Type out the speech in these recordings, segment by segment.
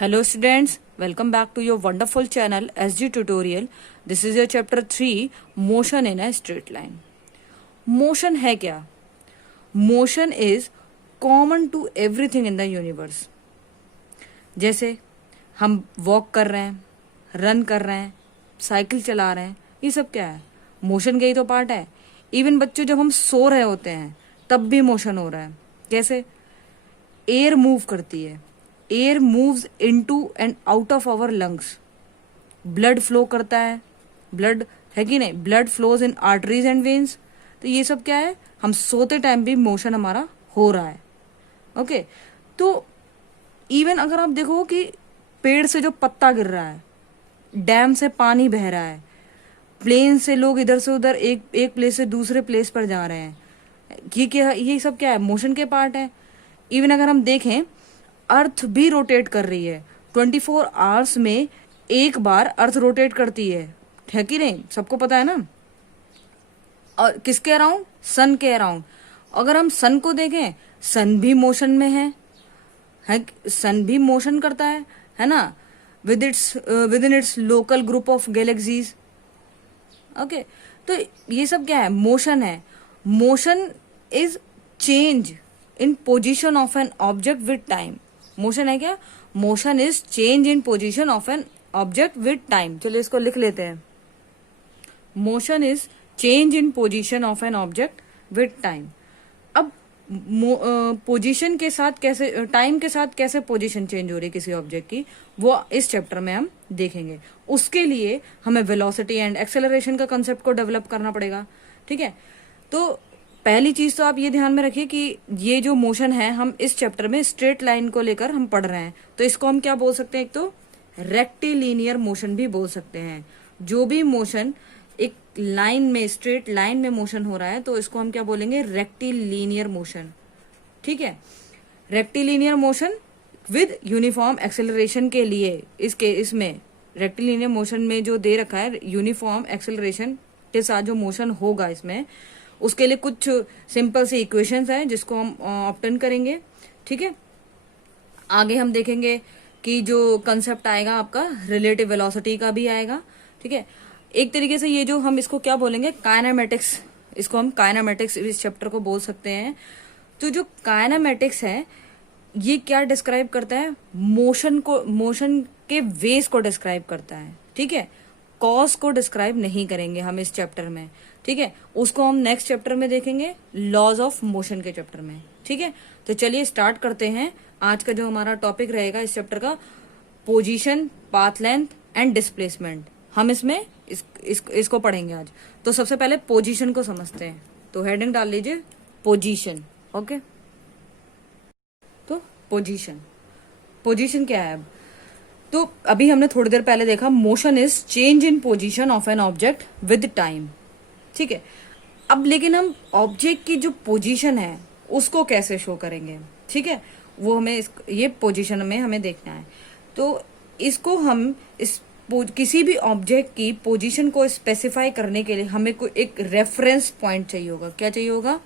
Hello students, welcome back to your wonderful channel SG Tutorial. This is your chapter 3 Motion in a Straight Line. Motion है क्या? Motion is common to everything in the universe. जैसे हम walk कर रहे हैं, run कर रहे हैं, साइकिल चला रहे हैं, ये सब क्या है? मोशन का ही तो पार्ट है. इवन बच्चों जब हम सो रहे होते हैं तब भी मोशन हो रहा है. कैसे? एयर मूव करती है. Air moves into and out of our lungs. Blood flow करता है. ब्लड है कि नहीं? Blood flows in arteries and veins. तो ये सब क्या है? हम सोते टाइम भी मोशन हमारा हो रहा है. ओके तो इवन अगर आप देखो कि पेड़ से जो पत्ता गिर रहा है, डैम से पानी बह रहा है, प्लेन से लोग इधर से उधर एक प्लेस से दूसरे प्लेस पर जा रहे हैं, ये सब क्या है? मोशन के पार्ट है. इवन अगर हम देखें, अर्थ भी रोटेट कर रही है. 24 आवर्स में एक बार अर्थ रोटेट करती है कि नहीं? सबको पता है ना. और किसके अराउंड? सन के अराउंड. अगर हम सन को देखें, सन भी मोशन में है. सन भी मोशन करता है ना, with in its local group of galaxies. Okay तो ये सब क्या है? मोशन है. Motion is change in position of an object with time. Motion है क्या? Motion is change in position of an object with time. चलिए इसको लिख लेते हैं. Motion is change in position of an object with time. अब position के साथ कैसे, टाइम के साथ कैसे पोजीशन चेंज हो रही है किसी ऑब्जेक्ट की, वो इस चैप्टर में हम देखेंगे. उसके लिए हमें वेलोसिटी एंड एक्सेलरेशन का कंसेप्ट को डेवलप करना पड़ेगा. ठीक है, तो पहली चीज तो आप ये ध्यान में रखिए कि ये जो मोशन है, हम इस चैप्टर में स्ट्रेट लाइन को लेकर हम पढ़ रहे हैं. तो इसको हम क्या बोल सकते हैं? एक तो रेक्टिलिनियर मोशन भी बोल सकते हैं. जो भी मोशन एक लाइन में, स्ट्रेट लाइन में मोशन हो रहा है, तो इसको हम क्या बोलेंगे? Rectilinear motion. ठीक है, rectilinear motion with uniform acceleration के लिए इसमें रेक्टिलिनियर मोशन में जो दे रखा है, यूनिफॉर्म एक्सेलरेशन के साथ जो मोशन होगा इसमें, उसके लिए कुछ सिंपल सी इक्वेशंस हैं जिसको हम ऑब्टेन करेंगे. ठीक है, आगे हम देखेंगे कि जो कंसेप्ट आएगा आपका रिलेटिव वेलोसिटी का भी आएगा. ठीक है, एक तरीके से ये जो हम इसको क्या बोलेंगे? काइनेमेटिक्स. इसको हम काइनेमेटिक्स इस चैप्टर को बोल सकते हैं. तो जो काइनेमेटिक्स है, ये क्या डिस्क्राइब करता है? मोशन के वेज को डिस्क्राइब करता है. ठीक है, कॉज को डिस्क्राइब नहीं करेंगे हम इस चैप्टर में. ठीक है, उसको हम नेक्स्ट चैप्टर में देखेंगे, लॉज ऑफ मोशन के चैप्टर में. ठीक है, तो चलिए स्टार्ट करते हैं. आज का जो हमारा टॉपिक रहेगा इस चैप्टर का, position, path length and displacement. हम इसमें इसको पढ़ेंगे आज. तो सबसे पहले पोजीशन को समझते हैं. तो हेडिंग डाल लीजिए, पोजीशन. ओके, तो पोजीशन क्या है? अब तो अभी हमने थोड़ी देर पहले देखा, motion is change in position of an object with time. ठीक है, अब लेकिन हम ऑब्जेक्ट की जो पोजीशन है उसको कैसे शो करेंगे? ठीक है, वो हमें ये पोजीशन में हमें देखना है. तो इसको हम किसी भी ऑब्जेक्ट की पोजीशन को स्पेसिफाई करने के लिए हमें कोई एक रेफरेंस पॉइंट चाहिए होगा. क्या चाहिए होगा?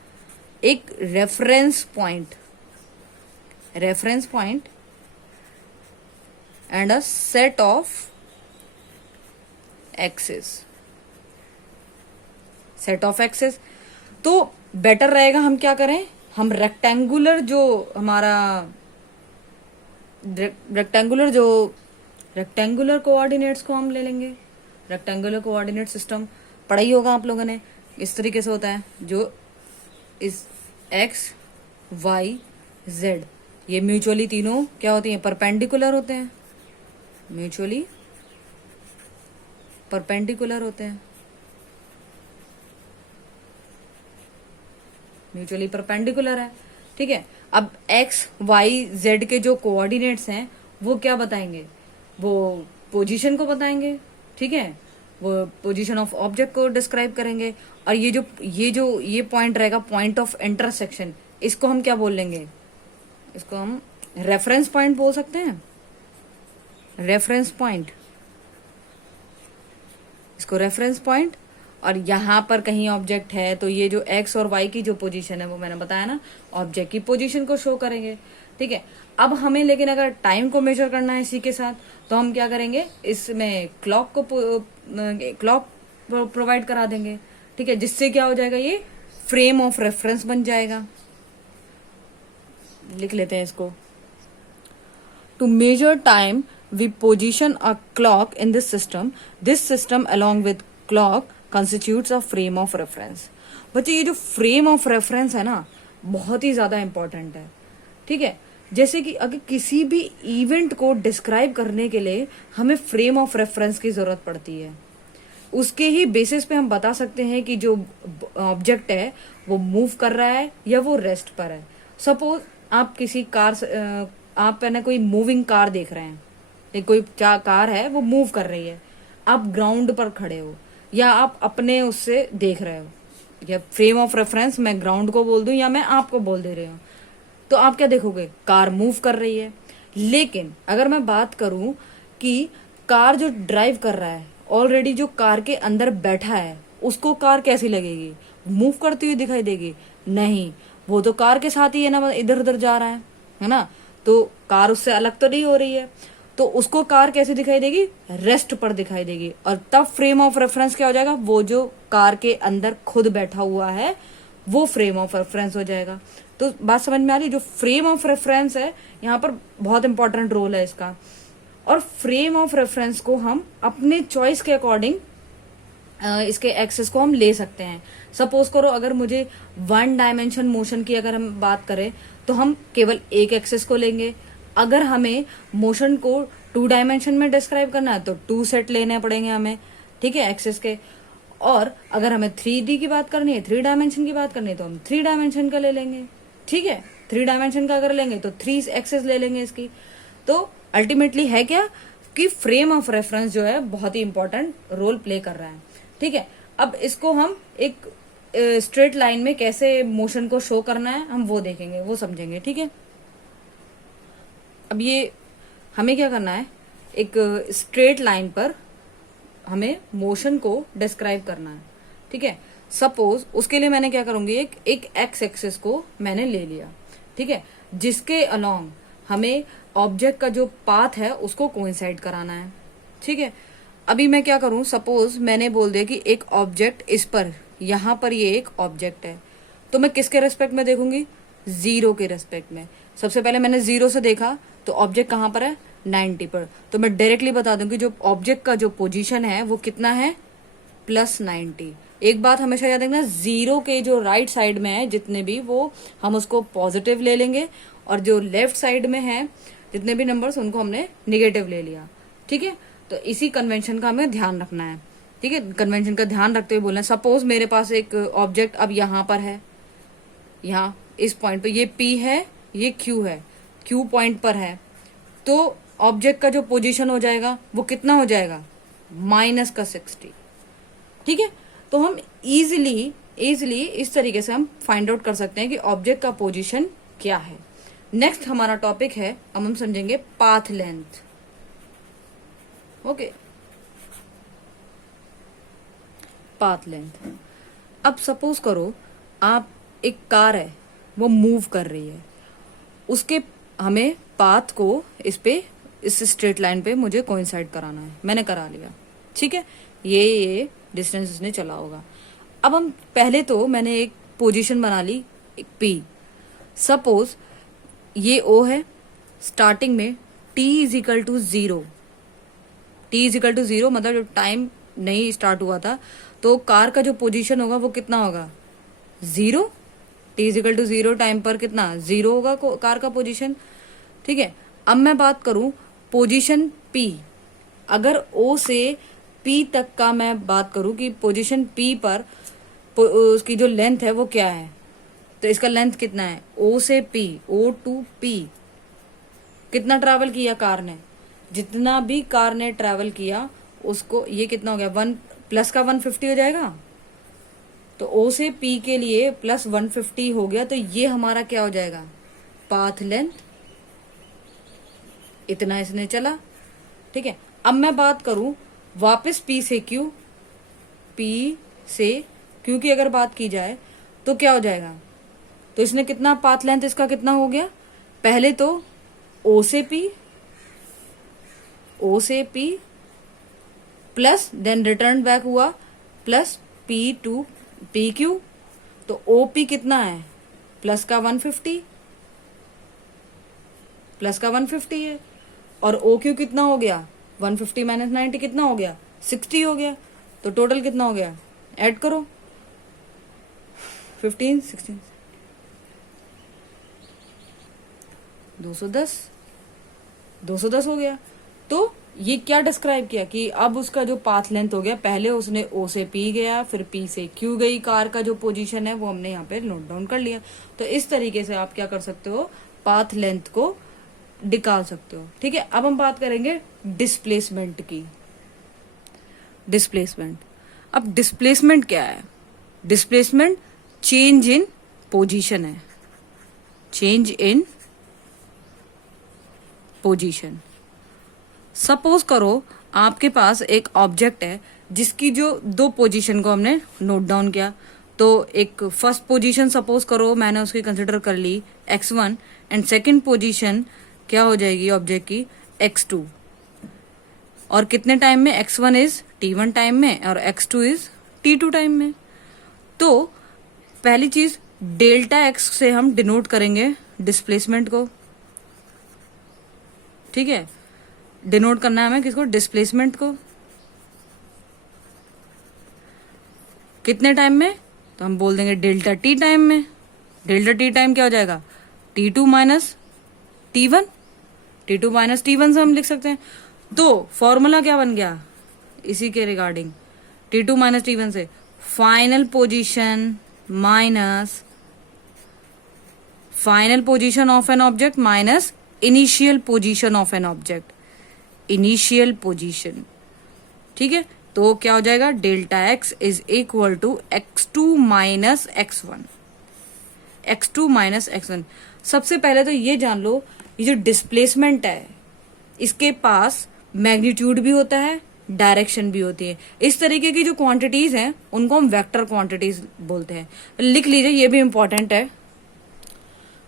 एक reference point and a set of axis. तो बेटर रहेगा हम क्या करें? हम रेक्टेंगुलर कोऑर्डिनेट्स को हम ले लेंगे. रेक्टेंगुलर कोऑर्डिनेट सिस्टम पढ़ा ही होगा आप लोगों ने. इस तरीके से होता है, जो इस एक्स वाई जेड, ये म्यूचुअली तीनों क्या होती हैं? परपेंडिकुलर होते हैं. म्यूचुअली परपेंडिकुलर होते हैं. म्यूचुअली परपेंडिकुलर है. ठीक है, अब एक्स वाई जेड के जो कोऑर्डिनेट्स हैं वो क्या बताएंगे? वो पोजीशन को बताएंगे. ठीक है, वो पोजीशन ऑफ ऑब्जेक्ट को डिस्क्राइब करेंगे. और ये पॉइंट रहेगा, पॉइंट ऑफ इंटरसेक्शन. इसको हम क्या बोल लेंगे? इसको हम रेफरेंस पॉइंट बोल सकते हैं. रेफरेंस पॉइंट, इसको रेफरेंस पॉइंट. और यहाँ पर कहीं ऑब्जेक्ट है तो ये जो एक्स और वाई की जो पोजीशन है वो मैंने बताया ना, ऑब्जेक्ट की पोजीशन को शो करेंगे. ठीक है। अब हमें लेकिन अगर टाइम को मेजर करना है इसी के साथ, तो हम क्या करेंगे, इसमें क्लॉक प्रोवाइड करा देंगे। ठीक है, जिससे क्या हो जाएगा, ये फ्रेम ऑफ रेफरेंस बन जाएगा। लिख लेते हैं इसको। To measure time we position a clock in this system. This system along with clock constitutes a frame of reference. बच्चे ये जो फ्रेम ऑफ रेफरेंस है ना, बहुत ही ज्यादा इंपॉर्टेंट है। ठीक है, जैसे कि अगर किसी भी इवेंट को डिस्क्राइब करने के लिए हमें फ्रेम ऑफ रेफरेंस की जरूरत पड़ती है। उसके ही बेसिस पे हम बता सकते हैं कि जो ऑब्जेक्ट है वो मूव कर रहा है या वो रेस्ट पर है। सपोज आप किसी आप है ना कोई मूविंग कार देख रहे हैं, कोई कार है वो मूव कर रही है, आप ग्राउंड पर खड़े हो या आप अपने उससे देख रहे हो, या फ्रेम ऑफ रेफरेंस मैं ग्राउंड को बोल दूं या मैं आपको बोल दे रही हूँ, तो आप क्या देखोगे, कार मूव कर रही है। लेकिन अगर मैं बात करूं कि कार जो ड्राइव कर रहा है ऑलरेडी जो कार के अंदर बैठा है, उसको कार कैसी लगेगी, मूव करती हुई दिखाई देगी? नहीं, वो तो कार के साथ ही है ना, इधर उधर जा रहा है ना, तो कार उससे अलग तो नहीं हो रही है, तो उसको कार कैसे दिखाई देगी, रेस्ट पर दिखाई देगी। और तब फ्रेम ऑफ रेफरेंस क्या हो जाएगा, वो जो कार के अंदर खुद बैठा हुआ है वो फ्रेम ऑफ रेफरेंस हो जाएगा। तो बात समझ में आ रही, जो फ्रेम ऑफ रेफरेंस है यहाँ पर बहुत इंपॉर्टेंट रोल है इसका। और फ्रेम ऑफ रेफरेंस को हम अपने चॉइस के अकॉर्डिंग इसके एक्सेस को हम ले सकते हैं। सपोज करो अगर मुझे 1 डायमेंशन मोशन की अगर हम बात करें तो हम केवल एक एक्सेस को लेंगे। अगर हमें मोशन को 2 डायमेंशन में डिस्क्राइब करना है तो 2 सेट लेने पड़ेंगे हमें, ठीक है, एक्सेस के। और अगर हमें 3D की बात करनी है, 3 डायमेंशन की बात करनी है, तो हम 3 डायमेंशन का ले लेंगे। ठीक है, 3 डायमेंशन का अगर लेंगे तो 3 एक्सेस ले लेंगे इसकी। तो अल्टीमेटली है क्या कि फ्रेम ऑफ रेफरेंस जो है बहुत ही इंपॉर्टेंट रोल प्ले कर रहा है। ठीक है, अब इसको हम एक स्ट्रेट लाइन में कैसे मोशन को शो करना है हम वो देखेंगे, वो समझेंगे। ठीक है, अब ये हमें क्या करना है, एक स्ट्रेट लाइन पर हमें मोशन को डिस्क्राइब करना है। ठीक है, सपोज उसके लिए मैंने क्या करूंगी, एक एक्स एक्सिस को मैंने ले लिया, ठीक है, जिसके अलोंग हमें ऑब्जेक्ट का जो पाथ है उसको कोइंसाइड कराना है। ठीक है, अभी मैं क्या करूं, सपोज मैंने बोल दिया कि एक ऑब्जेक्ट इस पर, यहां पर ये एक ऑब्जेक्ट है, तो मैं किसके रेस्पेक्ट में देखूंगी, 0 के रेस्पेक्ट में। सबसे पहले मैंने 0 से देखा तो ऑब्जेक्ट कहां पर है, 90 पर, तो मैं डायरेक्टली बता दूंगी जो ऑब्जेक्ट का जो पोजीशन है वो कितना है, +90। एक बात हमेशा याद रखना, 0 के जो राइट साइड में है जितने भी, वो हम उसको पॉजिटिव ले लेंगे, और जो लेफ्ट साइड में है जितने भी नंबर्स उनको हमने निगेटिव ले लिया। ठीक है, तो इसी कन्वेंशन का हमें ध्यान रखना है। ठीक है, कन्वेंशन का ध्यान रखते हुए बोलना है। सपोज मेरे पास एक ऑब्जेक्ट अब यहाँ पर है, यहाँ इस पॉइंट पे ये P है, ये Q है, Q पॉइंट पर है, तो ऑब्जेक्ट का जो पोजीशन हो जाएगा वो कितना हो जाएगा, -60। ठीक है, तो हम इजिली इस तरीके से हम फाइंड आउट कर सकते हैं कि ऑब्जेक्ट का पोजीशन क्या है। नेक्स्ट हमारा टॉपिक है, अब हम समझेंगे path length. Okay, path length. अब सपोज करो आप, एक कार है वो मूव कर रही है, उसके हमें पाथ को इस स्ट्रेट लाइन पे मुझे कोइंसाइड कराना है, मैंने करा लिया। ठीक है, ये डिस्टेंस इसने चला होगा। अब हम पहले तो मैंने एक पोजीशन बना ली, एक P। सपोज ये O है, स्टार्टिंग में T = 0, T = 0 मतलब जब टाइम नहीं स्टार्ट हुआ था तो कार का जो पोजीशन होगा वो कितना होगा, 0। T = 0 टाइम पर कितना, 0 होगा कार का पोजीशन। ठीक है, अब मैं बात करूं पोजीशन P, अगर O से P तक का मैं बात करूं कि पोजीशन P पर उसकी जो लेंथ है वो क्या है, तो इसका लेंथ कितना है, O से P, O to P कितना ट्रैवल किया कार ने, जितना भी कार ने ट्रैवल किया उसको, ये कितना हो गया, 1 प्लस का 150 हो जाएगा, तो O से P के लिए +150 हो गया, तो ये हमारा क्या हो जाएगा, पाथ लेंथ, इतना इसने चला। ठीक है, अब मैं बात करूं वापस P से Q, P से Q की अगर बात की जाए तो क्या हो जाएगा, तो इसने कितना पाथ लेंथ इसका कितना हो गया, पहले तो ओ से P plus then return back हुआ plus P to P Q, तो ओ पी कितना है प्लस का 150 है, और ओ क्यू कितना हो गया 150 माइनस 90 कितना हो गया 60 हो गया, तो टोटल कितना हो गया ऐड करो 15 16 210 हो गया। तो ये क्या डिस्क्राइब किया कि अब उसका जो पाथ लेंथ हो गया, पहले उसने ओ से पी गया, फिर पी से क्यू गई, कार का जो पोजीशन है वो हमने यहाँ पे नोट डाउन कर लिया। तो इस तरीके से आप क्या कर सकते हो, पाथ लेंथ को निकाल सकते हो। ठीक है, अब हम बात करेंगे डिस्प्लेसमेंट की। डिस्प्लेसमेंट, अब डिस्प्लेसमेंट क्या है? डिस्प्लेसमेंट चेंज इन पोजीशन है, चेंज इन पोजीशन। सपोज करो आपके पास एक ऑब्जेक्ट है जिसकी जो दो पोजीशन को हमने नोट डाउन किया, तो एक फर्स्ट पोजीशन सपोज करो मैंने उसकी कंसिडर कर ली x1 एंड सेकंड पोजीशन क्या हो जाएगी ऑब्जेक्ट की x2, और कितने टाइम में, x1 इज t1 टाइम में और x2 इज t2 टाइम में। तो पहली चीज डेल्टा x से हम डिनोट करेंगे डिस्प्लेसमेंट को। ठीक है, डिनोट करना है हमें किसको, डिस्प्लेसमेंट को। कितने टाइम में, तो हम बोल देंगे डेल्टा टी टाइम में। डेल्टा टी टाइम क्या हो जाएगा, t2 minus t1, t2 minus t1 से हम लिख सकते हैं। तो फॉर्मूला क्या बन गया इसी के रिगार्डिंग, t2 माइनस t1 से final position minus final position of an object minus initial position of an object, initial position. ठीक है, तो क्या हो जाएगा, delta x is equal to x2 minus x1, x2 minus x1। सबसे पहले तो ये जान लो, ये जो डिस्प्लेसमेंट है इसके पास मैग्नीट्यूड भी होता है, डायरेक्शन भी होती है। इस तरीके की जो क्वांटिटीज हैं उनको हम वेक्टर क्वांटिटीज बोलते हैं, लिख लीजिए, ये भी इंपॉर्टेंट है।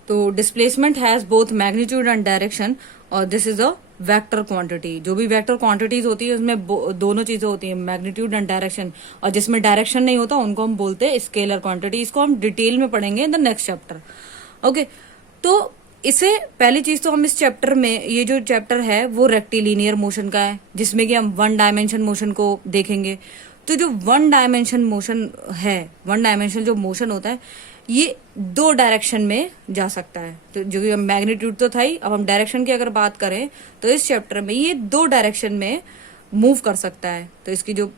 तो displacement has both magnitude and direction, और this is a vector quantity. जो भी वेक्टर क्वांटिटीज होती है उसमें दोनों चीजें होती हैं, मैग्नीट्यूड एंड डायरेक्शन, और जिसमें डायरेक्शन नहीं होता उनको हम बोलते हैं स्केलर क्वांटिटी। इसको हम डिटेल में पढ़ेंगे in the next chapter. Okay, तो इसे पहली चीज तो हम इस चैप्टर में, ये जो चैप्टर है वो रेक्टिलिनियर मोशन का है, जिसमें कि हम वन डायमेंशन मोशन को देखेंगे। तो जो वन डायमेंशन मोशन है, वन डायमेंशन जो मोशन होता है ये दो डायरेक्शन में जा सकता है। तो जो कि मैग्नीट्यूड तो था ही, अब हम डायरेक्शन की अगर बात करें तो इस चैप्टर में ये दो डायरेक्शन में मूव कर सकता है। तो इसकी जो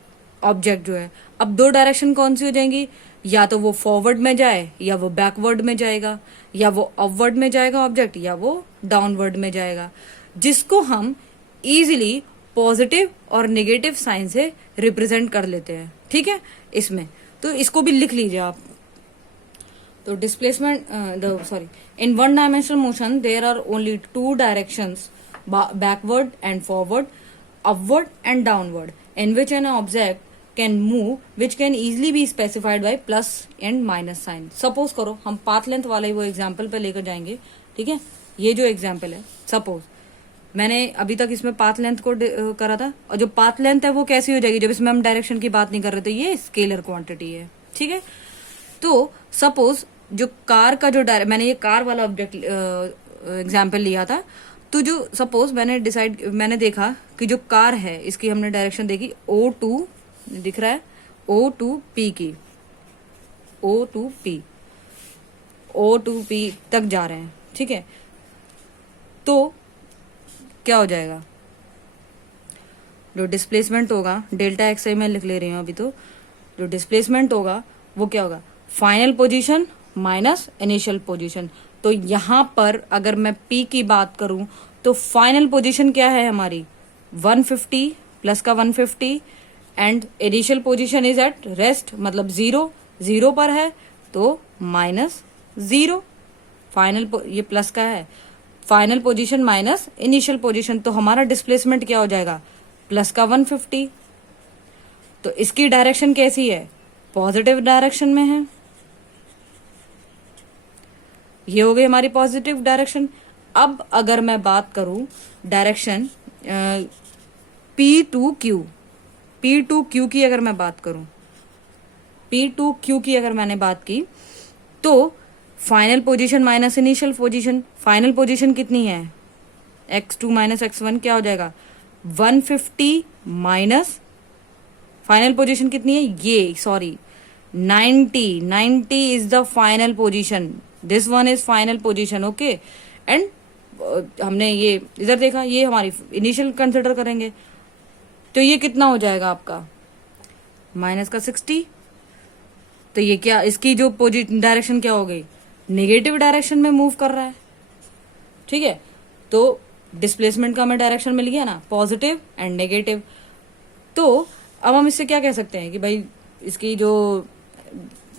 ऑब्जेक्ट जो है, अब दो डायरेक्शन कौन सी हो जाएंगी, या तो वो फॉरवर्ड में जाए या वो बैकवर्ड में जाएगा, या वो अपवर्ड में जाएगा ऑब्जेक्ट या वो डाउनवर्ड में जाएगा, जिसको हम इजीली पॉजिटिव और नेगेटिव साइन से रिप्रेजेंट कर लेते हैं। ठीक है, इसमें तो इसको भी लिख लीजिए आप। तो displacement in one dimensional motion there are only two directions, backward and forward, upward and downward, in which an object can move, which can easily be specified by plus and minus sign. Suppose करो हम path length वाला ही वो example पे लेकर जाएंगे। ठीक है, ये जो एग्जाम्पल है, सपोज मैंने अभी तक इसमें पाथ लेंथ को करा था, और जो पाथ लेंथ है वो कैसी हो जाएगी, जब इसमें हम डायरेक्शन की बात नहीं कर रहे थे, ये स्केलर क्वांटिटी है। ठीक है, तो सपोज जो कार का जो मैंने ये कार वाला ऑब्जेक्ट एग्जाम्पल लिया था, तो जो सपोज मैंने देखा कि जो कार है इसकी हमने डायरेक्शन देखी O2 दिख रहा है, O2P की, O2P तक जा रहे हैं। ठीक है, तो क्या हो जाएगा, जो डिस्प्लेसमेंट होगा डेल्टा एक्स मैं लिख ले रही हूं अभी, तो जो डिस्प्लेसमेंट होगा वो क्या होगा, final position minus initial position. तो यहां पर अगर मैं P की बात करूं तो फाइनल पोजीशन क्या है हमारी 150 प्लस का 150, and initial position is at rest, मतलब 0 पर है तो माइनस 0। फाइनल ये प्लस का है, final position minus initial position, तो हमारा डिस्प्लेसमेंट क्या हो जाएगा प्लस का 150। तो इसकी डायरेक्शन कैसी है, पॉजिटिव डायरेक्शन में है। ये हो गई हमारी पॉजिटिव डायरेक्शन। अब अगर मैं बात करूं डायरेक्शन P2Q, P2Q की अगर मैं बात करूं, P2Q की अगर मैंने बात की तो final position minus initial position, final position कितनी है x2 माइनस x1 क्या हो जाएगा 150 माइनस फाइनल पोजीशन कितनी है ये sorry 90 is the final position, this one is final position okay. And हमने ये इधर देखा ये हमारी इनिशियल कंसिडर करेंगे तो ये कितना हो जाएगा आपका माइनस का 60। तो ये क्या इसकी जो डायरेक्शन क्या हो गई नेगेटिव डायरेक्शन में मूव कर रहा है, ठीक है। तो डिस्प्लेसमेंट का हमें डायरेक्शन मिल गया ना पॉजिटिव एंड नेगेटिव। तो अब हम इससे क्या कह सकते हैं कि भाई इसकी जो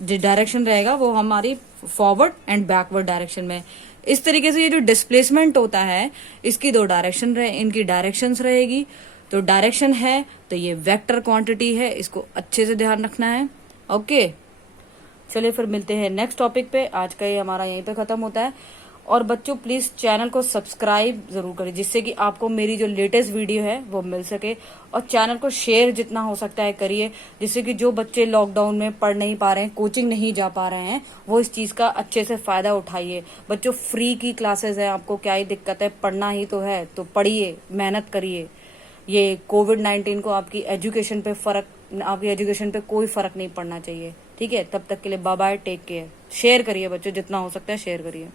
डायरेक्शन रहेगा वो हमारी फॉरवर्ड एंड बैकवर्ड डायरेक्शन में। इस तरीके से ये जो डिस्प्लेसमेंट होता है इसकी दो डायरेक्शन इनकी डायरेक्शंस रहेगी। तो डायरेक्शन है तो ये वेक्टर क्वांटिटी है, इसको अच्छे से ध्यान रखना है ओके। चलिए फिर मिलते हैं नेक्स्ट टॉपिक पे। आज का ये हमारा यहीं पे खत्म होता है। और बच्चों प्लीज चैनल को सब्सक्राइब जरूर करें जिससे कि आपको मेरी जो लेटेस्ट वीडियो है वो मिल सके, और चैनल को शेयर जितना हो सकता है करिए जिससे कि जो बच्चे लॉकडाउन में पढ़ नहीं पा रहे हैं, कोचिंग नहीं जा पा रहे हैं, वो इस चीज का अच्छे से फायदा उठाइए। बच्चों फ्री की क्लासेस है, आपको क्या ही दिक्कत है, पढ़ना ही तो है तो पढ़िए, मेहनत करिए। ये कोविड-19 को आपकी एजुकेशन पे कोई फर्क नहीं पड़ना चाहिए, ठीक है। तब तक के लिए bye bye, take care. Share करिए बच्चों जितना हो सकता है शेयर करिए।